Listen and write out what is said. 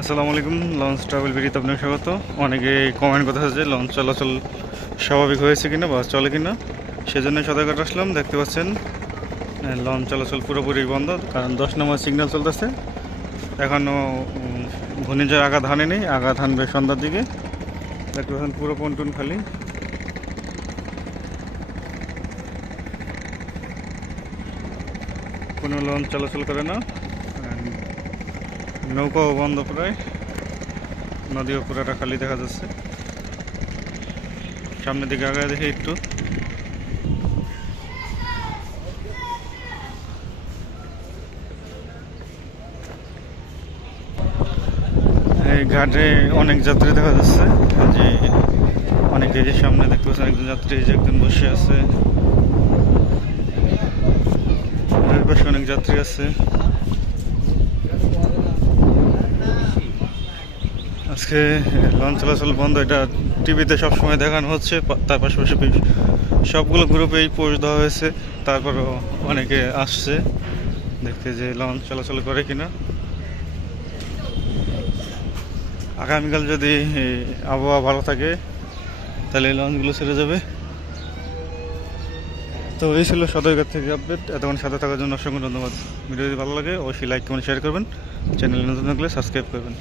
আসসালামু আলাইকুম। Launch travel ভিডিওতে আপনাকে স্বাগত। অনেকে কমেন্ট করতে যে লঞ্চ চলাচল স্বাভাবিক হয়েছে কিনা বা চলে কিনা, সেজন্য সতর্কতা আসলাম। দেখতে পাচ্ছেন লঞ্চ চলাচল পুরোপুরি বন্ধ, কারণ 10 নম্বর সিগন্যাল চলতেছে। এখনও ঘূর্ণিঝড় আঘাত হানেনি, আঘাত হানবে সন্ধ্যার দিকে। দেখতে পাচ্ছেন পুরো পন্টুন খালি, কোনো লঞ্চ চলাচল করে না। নৌকাও বন্ধ প্রায়, নদীও পুরোটা খালি দেখা যাচ্ছে। সামনের দিকে আগে দেখি একটু। এই ঘাটে অনেক যাত্রী দেখা যাচ্ছে, যে অনেক গেজের সামনে দেখতে পাচ্ছেন একজন যাত্রী, যে একজন বসে আছে। পাশে অনেক যাত্রী আছে। আজকে লঞ্চ চলাচল বন্ধ, এটা টিভিতে সবসময় দেখানো হচ্ছে। তার পাশাপাশি সবগুলো গ্রুপেই পোস্ট দেওয়া হয়েছে। তারপরও অনেকে আসছে দেখতে যে লঞ্চ চলাচল করে কিনা। আগামীকাল যদি আবহাওয়া ভালো থাকে তাহলে এই লঞ্চগুলো ছেড়ে যাবে। তো এই ছিল সদরঘাট থেকে আপডেট। এতক্ষণ সাথে থাকার জন্য অসংখ্য ধন্যবাদ। ভিডিও যদি ভালো লাগে অবশ্যই লাইক কমেন্ট শেয়ার করবেন। চ্যানেলে নতুন থাকলে সাবস্ক্রাইব করবেন।